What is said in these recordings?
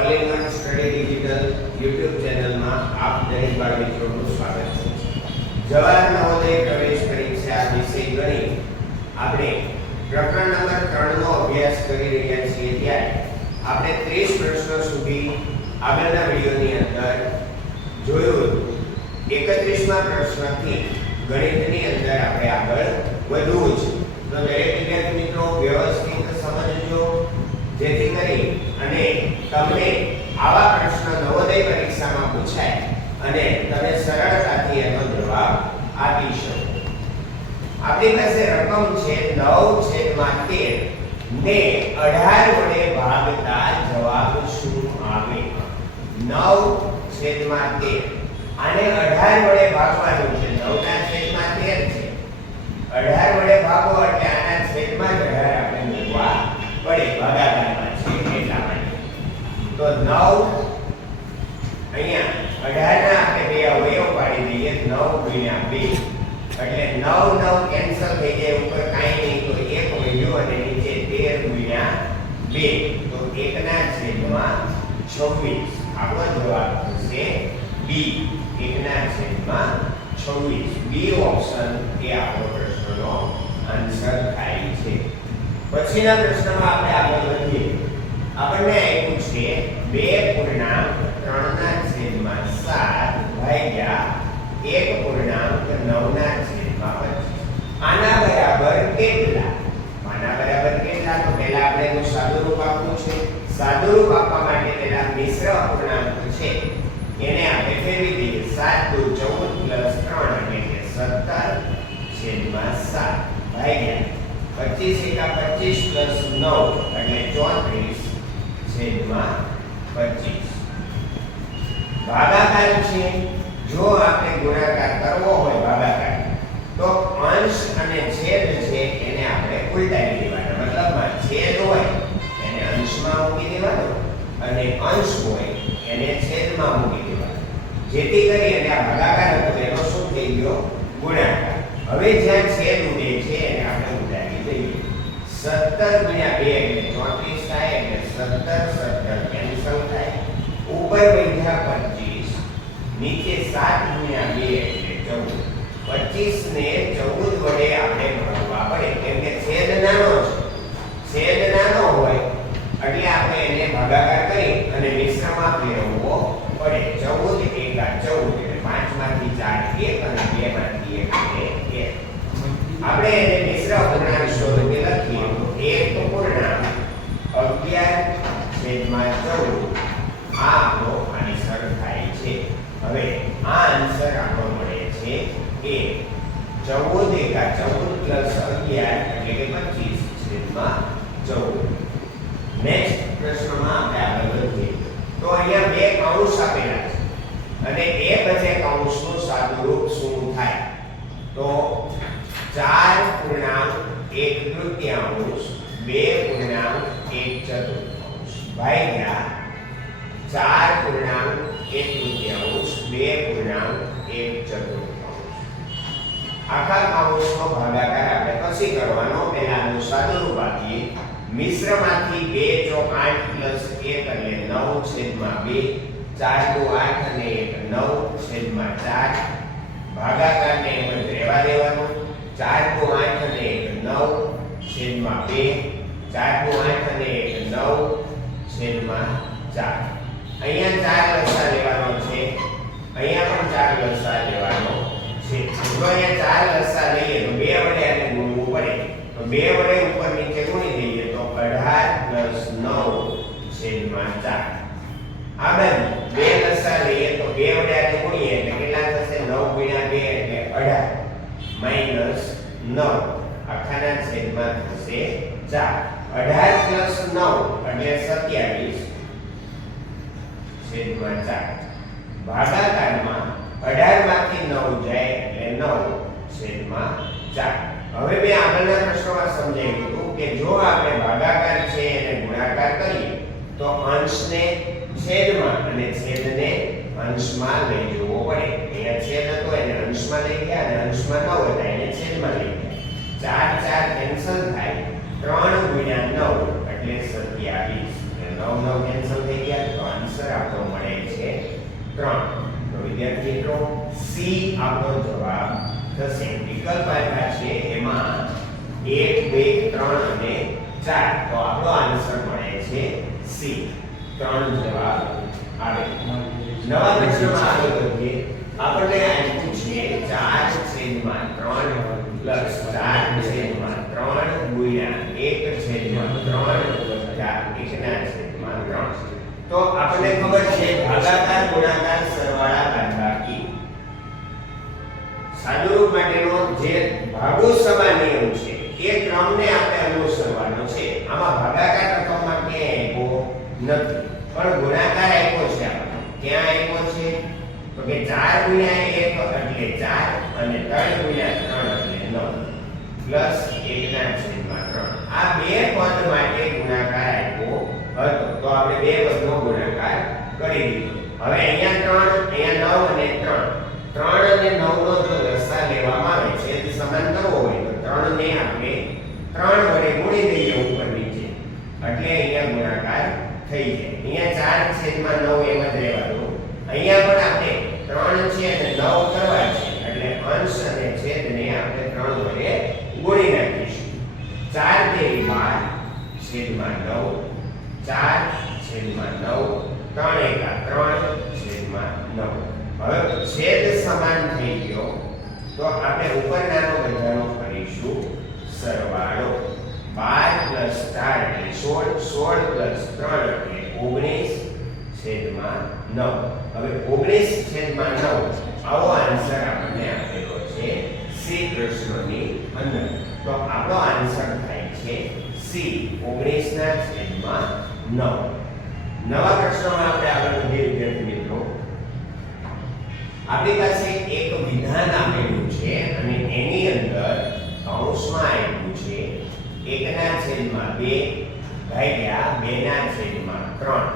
All study digital YouTube ચેનલમાં આપ દરેક બાળ મિત્રોનું સ્વાગત છે. જવાહર નવોદય પ્રવેશ પરીક્ષા વિષય ગણિત. આપણે પ્રકરણ નંબર 3 નો અભ્યાસ કરી રહ્યા છીએ ત્યારે આપણે 30 પ્રશ્નો સુધી આગળના વિડિયોની અંદર જોયું 31મા પ્રશ્નથી ગણિતની અંદર આપણે આગળ વધવું છે તો દરેક વિદ્યાર્થી મિત્રો વ્યવસ્થિત સમજજો જેથી કરી અને તમને આવા પ્રશ્ન નવોદય પરીક્ષામાં પૂછાય અને તમે સરળતાથી એનો જવાબ આપી શકો. આપણી પાસે રકમ છે નવ છેદમાં તેર. ને 18 વડે ભાગતા જવાબ શું આવે? નવ છેદમાં તેર. આને 18 વડે ભાગવાનું છે. 9 ના છેદમાં તેર છે. 18 વડે ભાગો એટલે આના છેદમાં જ 18 આપણે મૂકવા પડે. માટે તો 9 અહીંયા 18 ના આપણે બે અવયવ પાડી દઈએ 9 ગુણ્યા 2 એટલે 9 9 કેન્સલ થઈ જાય ઉપર કાંઈ નહીં, તો 1 વધ્યો અને નીચે 13 ગુણ્યા 2 તો 1 ના છેદમાં 26 આપણો જવાબ થશે બી. 1 ના છેદમાં 26 બી ઓપ્શન એ આપણો પ્રશ્નનો આન્સર થાય છે. પછીના પ્રશ્નમાં આપણે આગળ વધીએ. આપણને આપ્યું છે 2 પૂર્ણાંક 3 ના છેદમાં 7 ભાગ્યા 1 પૂર્ણાંક 9 ના છેદમાં 25 આના બરાબર કેટલા આના બરાબર કેટલા તો પહેલા આપણે એનું સાદુરૂપ આપવું છે સાદુરૂપ આપવા માટે તેના મિશ્ર અપૂર્ણાંક છે એને આપણે ફેરવી દઈએ 7 દુ 14 3 એટલે કે 17 છેદમાં 7 ભાગ્યા 25 એકા 25 પ્લસ 9 એટલે 34 છેદમાં 25 ભાગાકાર છે જો આપણે ગુણાકાર કરવો હોય ભાગાકાર તો અંશ અને છેદ છે એને આપણે ઉલટાવી દેવાના મતલબમાં છેદ હોય એને અંશમાં મૂકી અને અંશ હોય એને છેદમાં મૂકી દેવાનો જેથી કરી અને આ ભાગાકાર હતો એનો શું થઈ ગયો? ગુણાકાર. હવે જ્યાં છેદ ઉડે છે, એને આપણે ઉડાવી દઈએ. 17 ગુણ્યા બે એટલે 34 થાય, એટલે 17 17 કેન્સલ થાય. ઉપર વધ્યા 25 નીચે સાત ગુણ્યા બે એટલે ચૌદ. પચીસ ને ચૌદ વડે આપણે ભાગવા પડે કેમ કે છેદ નાનો છે છેદ નાનો હોય એટલે આપણે એને ભાગાકાર કરી અને મિશ્રમાં ફેરવવો પડે 14 એકા 14 એટલે 5 માંથી 4 1 અને 2 માંથી 1 એટલે 1 આપણે એને મિશ્ર અપૂર્ણાંક સ્વરૂપે લખીએ તો એક પૂર્ણાંક 11 છેદમાં 14 આ આપણો આન્સર થાય છે હવે આ આન્સર આપણો મળે છે એ 14 એકા 14 પ્લસ 11 એટલે કે 25 છેદમાં ચૌદ નેક્સ્ટ પ્રશ્નમાં આપણે આગળ વધીએ તો અહીંયા બે કૌંસ આપેલા છે અને એ બધે કૌંસનું સાદુરૂપ શું થાય તો ચાર પૂર્ણાંક એક તૃતીયાંશ બે પૂર્ણાંક એક ચતુર્થાંશ ભાગ્યા ચાર પૂર્ણાંક, એક તૃતીયાંશ, બે પૂર્ણાંક આખા કૌંસનો ભાગાકાર આપણે પછી કરવાનો પહેલાનું સાદુરૂપ આપીએ મિશ્રમાંથી બે ચોક આઠ પ્લસ એક એટલે નવ છેદમાં બે ચાર દુ આઠ અને એક નવ છેદમાં ચાર ભાગાકારને એમ જ રહેવા દેવાનો ચાર દુ આઠ અને એક નવ છેદમાં બે ચાર. દુ આઠ અને એક નવ છેદમાં ચાર. અહીંયા ચાર લસા લેવાનો છે. અહીંયા પણ ચાર લસા લેવાનો. છે. જો અહીંયા ચાર લસા લઈએ તો બે વડે આને પડે. તો બે વડે ઉપર નીચે ગુણી દઈએ તો 18 પ્લસ 9 છેદમાં 4 આ બાજુ બે લસા લઈએ તો બે વડે આને ગુણીએ એટલે થશે? 9 ગુણ્યા 2 એટલે 18 માઇનસ 9 આખાના છેદમાં થશે 4 18 પ્લસ નવ એટલે 27 છેદમાં 4 ભાગાકારમાં 18 માંથી નવ જાય 9 છેદમાં ચાર હવે મેં આગળના પ્રશ્નમાં સમજાવ્યું હતું કે જો આપણે ભાગાકાર છે અને ગુણાકાર કરીએ, તો અંશને છેદમાં અને છેદને અંશમાં લઈ જવો પડે. અહીંયા છેદ હતો, એને અંશમાં લઈ ગયા અને અંશમાં ન હતા એને છેદમાં લઈ ગયા. ચાર ચાર કેન્સલ થાય. ત્રણ ગુણ્યા નવ, એટલે સત્યાવીસ. નવ નવ કેન્સલ થઈ ગયા, તો આન્સર આપણો મળે છે ત્રણ. વિદ્યાર્થી સી આપણો જવાબ થશે. વિકલ્પ આપ્યા છે એમાં એક, બે, ત્રણ અને ચાર. તો આપણો આન્સર મળે છે સી. ત્રણ જવાબ આવે. નવા પ્રશ્નમાં આગળ વધીએ. આપણને આપ્યું છે ચાર છેદમાં ત્રણ, પ્લસ ચાર છેદમાં ત્રણ, ગુણ્યા એક છેદમાં ત્રણ, વત્તા એકના છેદમાં ત્રણ. તો આપણને ખબર છે, ભાગાકાર, ગુણાકાર સરવાળા સાદુરૂપ માટેનો જે ભાગો સભા નિયમ છે, એ ક્રમને આપણે અનુસરવાનો છે. આમાં ભાગાકાર રકમમાં ક્યાંય આપ્યો નથી. પણ ગુણાકાર આપ્યો છે ક્યાં આપ્યો છે? તો કે 4 ગુણ્યા 1 એટલે 4 અને 3 ગુણ્યા 3 એટલે 9 પ્લસ 1 ના છેદમાં 3 આ બે પદ માટે ગુણાકાર આપ્યો હતો. તો આપણે બે પદનો ગુણાકાર કરી દીધો. હવે અહીંયા 3 અહીંયા 9 અને 3 3 અને 9 નો હોય તો 3 ને આપણે ત્રણ વડે ગુણી દઈએ ઉપર નીચે. એટલે અહીંયા ગુણાકાર થઈ જાય. અહીંયા ચાર છેદમાં નવ એમ જ રહેવાનું. અહીંયા પણ આપણે ત્રણ છે અને નવ કરવા છે. એટલે અંશ અને છેદને આપણે ત્રણ વડે ગુણી નાખીશું. ચાર તેરી બાર છેદમાં 9 4 છેદમાં 9 3 એકા ત્રણ છેદમાં નવ. હવે છેદ સમાન થઈ ગયો. તો આપણે ઉપરનાનો બધાનો કરીશું. સરવાળો 12 4 એટલે 16 16 3 એટલે 19 છેદમાં 9 હવે 19 છેદમાં 9 આવો આન્સર આપણને આપેલો છે સી કૃષ્ણની અંદર. તો આપણો આન્સર થાય છે સી 19 ના છેદમાં નવ. નવા પ્રશ્નોમાં આપણે આગળ વધીએ વિદ્યાર્થી મિત્રો. આપણી પાસે એક વિધાન આપેલું છે. અને એની અંદર કૌંસમાં આપ્યું છે, એકના છેદમાં બે ભાગ્યા બેના છેદમાં ત્રણ,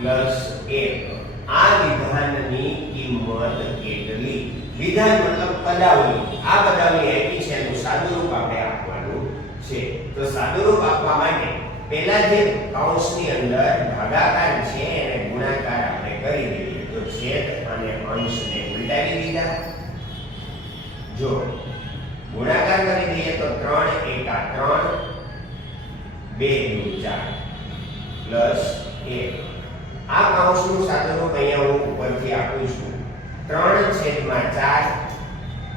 પ્લસ એક. આ વિધાનની કિંમત કેટલી? વિધાન મતલબ પદાવલી. આ પદાવલી આપી છે એનું સાદુરૂપ આપણે આપવાનું છે. તો સાદુરૂપ આપવા માટે પહેલા જે કૌંસની અંદર ભાગાકાર છે એને ગુણાકાર આપણે કરી દઈએ. તો છેદ અને અંશને ઉલટાવી દીધા. જો ગુણાકાર કરી દઈએ તો 3 એકા 3 2 દુ 4 પ્લસ 1 આ કૌંસનું સાદુરૂપ અહીંયા હું ઉપરથી આપું છું. 3 છેદમાં 4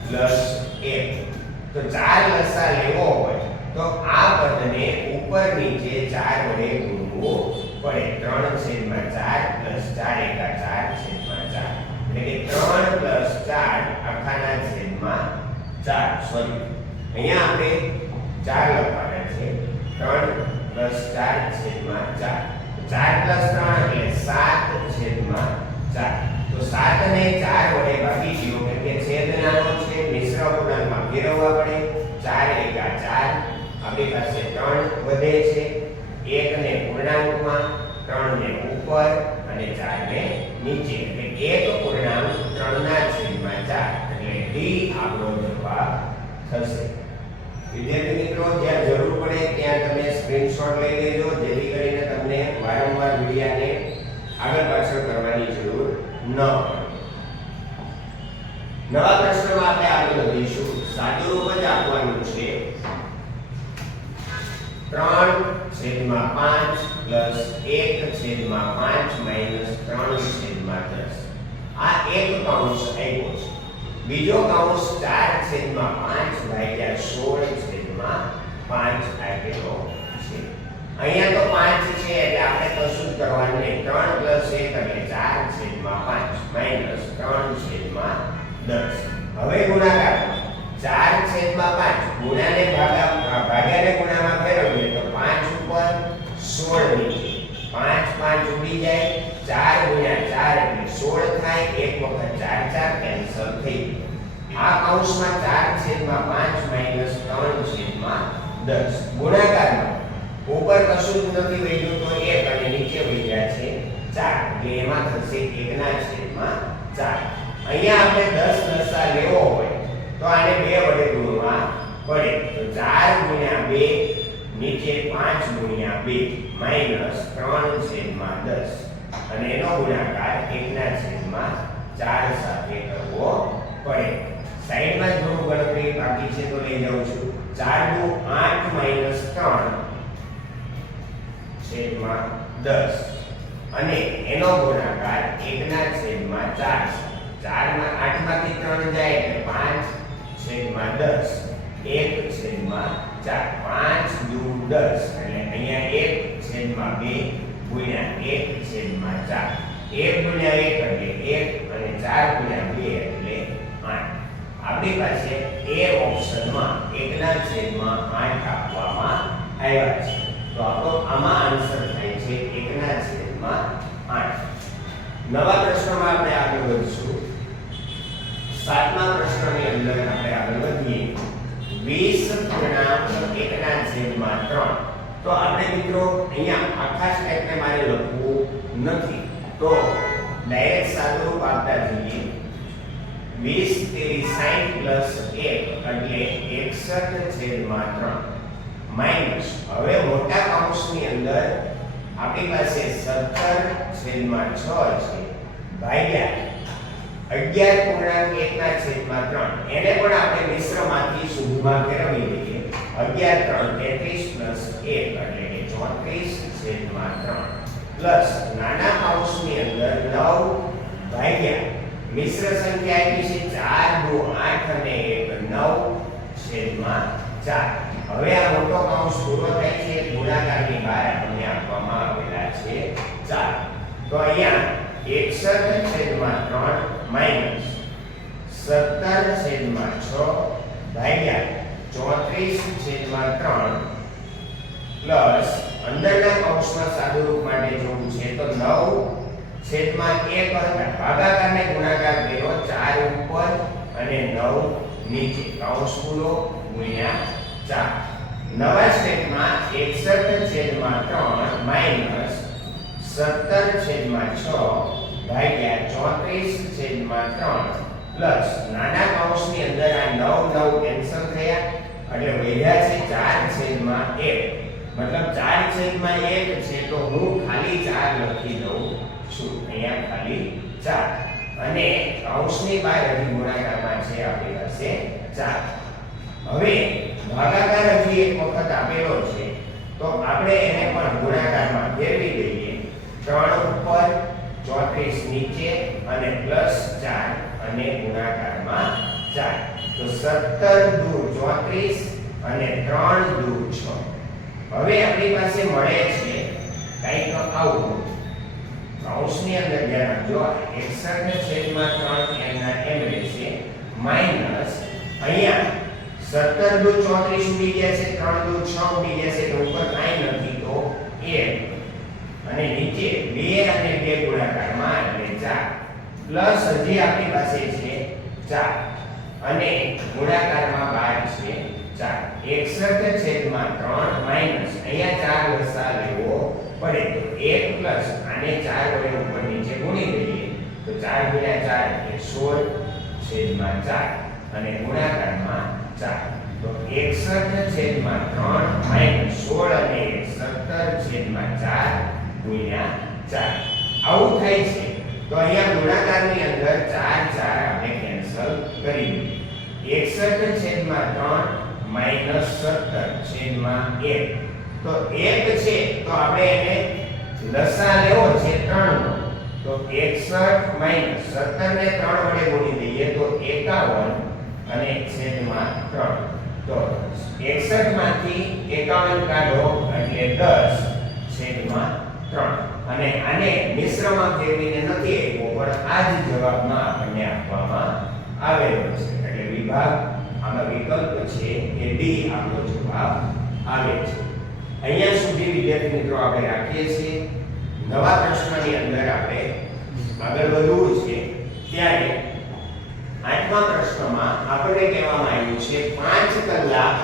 પ્લસ 1 તો 4 લસા લેવો હોય તો આ પદને ઉપર નીચે 4 વડે ગુણવું પડે. 3 છેદમાં 4 પ્લસ 4 એકા 4 છેદમાં 4 એટલે કે 3 પ્લસ 4 આખાના છેદમાં 4 સોરી અહીંયા આપણે ચાર લખવાના છે. ત્રણ પ્લસ ચાર છેદમાં ચાર. ચાર પ્લસ ત્રણ એટલે સાત છેદમાં ચાર. તો સાત ને ચાર વડે ભાગી દો એટલે છેદ નાનો છે, મિશ્ર પૂર્ણાંકમાં ફેરવવા પડે. ચાર એકા ચાર. આપણી પાસે ત્રણ વધે છે. એક ને પૂર્ણાંકમાં, ત્રણ ને ઉપર અને ચાર ને નીચે. એટલે એક પૂર્ણાંક ત્રણ ના છેદમાં ચાર. એટલે ડી આપણો જવાબ થશે. વિદ્યાર્થી મિત્રો, જ્યાં જરૂર પડે ત્યાં તમે સ્ક્રીનશોટ લઈ લેજો, જેથી કરીને તમને વારંવાર વિડિયાને આગળ પાછળ કરવાની જરૂર ન પડે. નવા પ્રશ્નમાં આપણે આગળ વધીશું. સાદુરૂપ જ આપવાનું છે. ત્રણ છેદમાં પાંચ પ્લસ એક છેદમાં પાંચ માઇનસ ત્રણ છેદમાં દસ. આ એક કૌંસ બીજો કૌંસ 4 છેદમાં પાંચ ભાગ્યા સોળ છેદમાં પાંચ આપેલો છે. અહીંયા તો પાંચ છે એટલે આપણે કશું જ કરવાનું? નહીં ત્રણ પ્લસ એક એટલે ચાર છેદમાં પાંચ માઇનસ ત્રણ છેદમાં દસ. હવે ગુણાકાર. ચાર છેદમાં પાંચ, ગુણાને ભાગા ભાગ્યાને ગુણામાં ફેરવીએ તો પાંચ ઉપર સોળ નીચે 5 5 ઉડી જાય 4 ગુણ્યા ચાર એટલે 16 થાય, એક વખત 4 4 કેન્સલ થઈ આ કૌંસમાં ચાર છેદમાં પાંચ માઇનસ ત્રણ છેદમાં દસ. ગુણાકારમાં ઉપર કશું જ નથી વધ્યું તો એક અને નીચે વધ્યા છે ચાર. એટલે એમાં થશે 1 ના છેદમાં ચાર. અહીંયા આપણે દસ દસા લેવો હોય તો આને બે વડે ગુણવા પડે. તો ચાર ગુણ્યા બે, નીચે પાંચ ગુણ્યા બે માઇનસ ત્રણ છેદમાં 10 અને એનો ગુણાકાર 1 ના છેદમાં 4 સાથે કરવો પડે. સાઈડમાં જો ગણતરી બાકી છે તો લઈ જાઉં છું. 4 આઠ 8 3 છેદમાં 10 અને એનો ગુણાકાર 1 ના છેદમાં 4 4 માં 8 માંથી 3 જાય એટલે 5 છેદમાં 10 1 છેદમાં 4 5 દુ 10 એટલે અહીંયા 1 છેદમાં 2 ગુણ્યા 1 છેદમાં 4 1 ગુણ્યા એક એટલે એક અને ચાર ગુણ્યા બે એટલે આઠ આપણી પાસે એ ઓપ્શનમાં 1 ના છેદમાં આઠ આપવામાં આવ્યા છે તો આપણો આમાં આન્સર થાય છે 1 ના છેદમાં આઠ નવા પ્રશ્નમાં આપણે આગળ વધીશું. સાતમા પ્રશ્નની અંદર આપણે આગળ વધીએ. વીસ પૂર્ણાંક 1 ના છેદમાં 3 તો આપણે મિત્રો અહીંયા આખા સ્ટેપને મારે લખવું નથી. તો ડાયરેક્ટ સાદુરૂપ આપતા જઈએ. 20 તેરી 60 પ્લસ 1 એટલે 61 છેદમાં 3 માઇનસ હવે મોટા કૌંસની અંદર આપણી પાસે 17 છેદમાં 6 છે ભાગ્યા અગિયાર પૂર્ણાંક એકના છેદમાં ત્રણ. એને પણ આપણે મિશ્રમાંથી શુદ્ધમાં ફેરવી દઈએ અગિયાર ત્રણ તેત્રીસ પ્લસ એક એટલે કે ચોત્રીસ, છેદમાં ત્રણ. પ્લસ નાના હાઉસની અંદર નવ ભાગ્યા. મિશ્ર સંખ્યા આપી છે ચાર, દો આઠ અને એક નવ, છેદમાં ચાર. હવે આ મોટો કૌંસ પૂરો થાય છે ગુણાકારની બહાર આપણને આપવામાં આવેલા છે ચાર. તો અહીંયા એકસઠ, છેદમાં ત્રણ માઇનસ સત્તર, છેદમાં છ, ભાગ્યા. ચોત્રીસ છેદમાં ત્રણ પ્લસ અંદરના કૌંસમાં સાદુરૂપ માટે જોવું છે તો નવ છેદમાં એક હતા ભાગાકારને ગુણાકાર કર્યો ચાર ઉપર અને નવ નીચે. કૌંસ પૂરો ગુણ્યા ચાર. નવા સ્ટેપમાં એકસઠ છેદમાં ત્રણ માઇનસ સત્તર છેદમાં છ ભાગ્યા ચોત્રીસ છેદમાં ત્રણ. પ્લસ નાના કૌંસની અંદર આ નવ નવ કેન્સલ થયા. એટલે વધ્યા ચાર છેદમાં એક. મતલબ ચાર છેદમાં એક છે તો હું ખાલી ચાર લખી દઉં છું. અહીંયા ખાલી ચાર. અને કૌંસની બહાર હજી ગુણાકારમાં છે આપણી પાસે ચાર. હવે ભાગાકાર હજી એક વખત આપેલો છે. તો આપણે એને પણ ગુણાકારમાં ફેરવી દઈએ. ત્રણ ઉપર ચોત્રીસ નીચે અને પ્લસ ચાર અને ગુણાકારમાં ચાર. તો સત્તર દુ ચોત્રીસ અને ત્રણ દુ છ. હવે આપણી પાસે મળે છે કંઈક આવું કૌંસની અંદર ધ્યાન આપજો 61 છેદમાં 3 એમના એમ રહેશે. માઇનસ અહીંયા 17 દુ 34 ઉડી ગયા છે 3 દુ 6 ઉડી ગયા છે તો ઉપર કાંઈ નથી તો 1 અને નીચે 2 અને 2 ગુણાકારમાં એટલે 4 પ્લસ હજી આપણી પાસે છે 4 અને ગુણાકારમાં 12 છે 4 61 છેદમાં 3 માઇનસ અહીંયા 4 લસા લેવો પડે તો 1 પ્લસ આને 4 વડે ઉપર નીચે ગુણી દઈએ તો 4 ગુણ્યા 4 એટલે 16 છેદમાં 4 અને ગુણાકારમાં 4 તો 61 છેદમાં 3 માઇનસ 16 અને 17 છેદમાં 4 ગુણ્યા 4 આવું થાય છે. તો અહીંયા ગુણાકારની અંદર 4 4 આપણે કેન્સલ કરી 61 છેદમાં 3 માઇનસ 17 છેદમાં 1 તો 1 છે, તો આપણે એને લસા લેવો છે 3 તો 61 માઇનસ 17 ને 3 વડે ગુણી દઈએ તો 51 અને છેદમાં 3 તો 61 માંથી 51 કાઢો એટલે 10 છેદમાં 3 અને આને મિશ્રમાં ફેરવીને નથી આપ્યો, પણ આ જ જવાબમાં આપણને આપવામાં આવેલો છે. એટલે વિભાગ આનો વિકલ્પ છે કે ડી આપણો જવાબ આવે છે. અહીંયા સુધી વિદ્યાર્થી મિત્રો આપણે રાખીએ છીએ. નવા પ્રશ્નની અંદર આપણે આગળ વધવું છે. ત્યારે આઠમા પ્રશ્નમાં આપણને કહેવામાં આવ્યું છે, પાંચ કલાક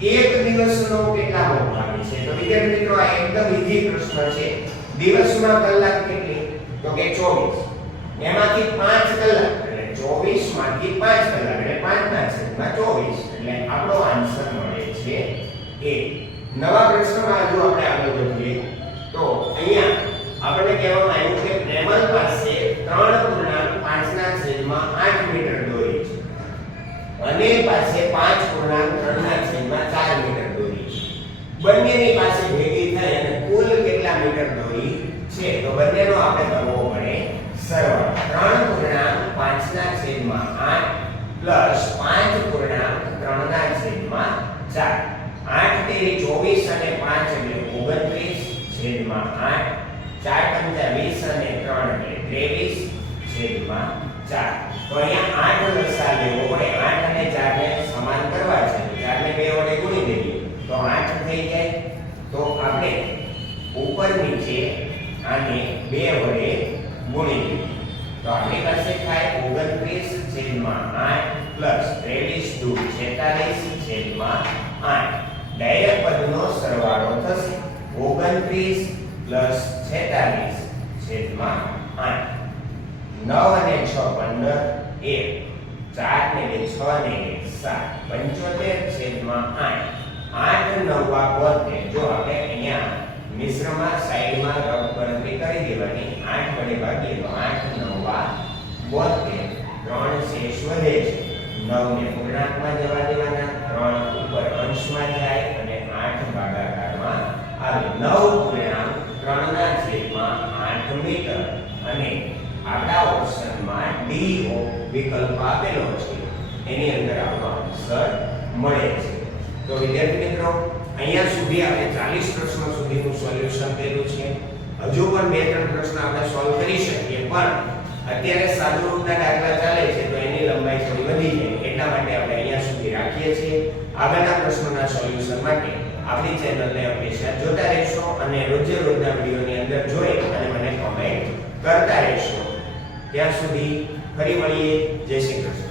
એક દિવસનો કેટલા આવે છે? તો વિદ્યાર્થી મિત્રો, આ એકદમ ઈઝી પ્રશ્ન છે. દિવસમાં કલાક કેટલી? તો કે 24 એમાંથી 5 કલાક 24 માંથી પાંચ કલાક એટલે પાંચ ના છેદમાં 24 એટલે આપણો આન્સર મળે છે એ. નવા પ્રશ્નમાં જો આપણે આગળ વધીએ, તો અહીંયા આપણને કહેવામાં આવ્યું કે પ્રેમલ પાસે 3.5 ના છેદમાં આઠ મીટર દોરી છે. અને પાસે 5.3 ના છેદમાં 4 મીટર દોરી છે બંનેની પાસે ભેગી થઈ અને કુલ કેટલા મીટર દોરી છે તો બંનેનો આપણે કરવો પડે સરવાળો ત્રણ પૂર્ણાંક પાંચના છેદમાં આઠ પ્લસ પાંચ પૂર્ણાંક ત્રણના છેદમાં ચાર આઠ તેરી ચોવીસ અને પાંચ એટલે ઓગણત્રીસ છેદમાં આઠ ચાર પંચા વીસ અને ત્રણ એટલે ત્રેવીસ છેદમાં ચાર તો અહીંયા આઠ લસા લેવો પડે આઠ અને ચાર ને સમાન કરવા છે. તો ચાર ને બે વડે ગુણી દેવી તો આઠ થઈ જાય. તો આપણે ઉપર નીચે આને બે વડે ગુણી દેવી તો આપણી પાસે થાય ઓગણત્રીસ છેદમાં આઠ પ્લસ ત્રેવીસ દુ છેતાલીસ છેદમાં આઠ. ડાયરેક્ટ પદનો સરવાળો થશે ઓગણત્રીસ પ્લસ છેતાલીસ છેદમાં આઠ નવ અને છ પંદર એક ચાર ને બે છ ને એક સાત પંચોતેર છેદમાં આઠ આઠ નવા બોતેર જો આપણે અહીંયા મિશ્રમાં સાઈડમાં રબ ગણતરી કરી દેવાની આઠ વડે ભાગીએ તો આઠ નવા બોતેર ત્રણ શેષ વધે છે. નવ ને પૂર્ણાંકમાં જવા દેવાના ત્રણ ઉપર અંશમાં જાય અને આઠ ભાગાકારમાં આવે નવ પૂર્ણાંક ત્રણના છેદમાં આઠ મીટર અને આપણા ઓપ્શનમાં ડી વિકલ્પ આપેલો છે. એની અંદર આપણો આન્સર મળે છે. તો વિદ્યાર્થી મિત્રો, અહીંયા સુધી આપણે 40 પ્રશ્નો સુધીનું સોલ્યુશન કર્યું છે. હજુ પણ બે, ત્રણ પ્રશ્ન આપણે સોલ્વ કરી શકીએ, પણ અત્યારે સાદુરૂપના દાખલા ચાલે છે, તો એની લંબાઈ થોડી વધી જાય. એટલા માટે આપણે અહીંયા સુધી રાખીએ છીએ. આગળના પ્રશ્નોના સોલ્યુશન માટે આપણી ચેનલને હંમેશા જોતા રહેશો અને રોજે રોજના વિડીયોની અંદર જોઈ અને મને કોમેન્ટ કરતા રહેશો. ત્યાં સુધી ફરી મળીએ. જય શ્રી કૃષ્ણ.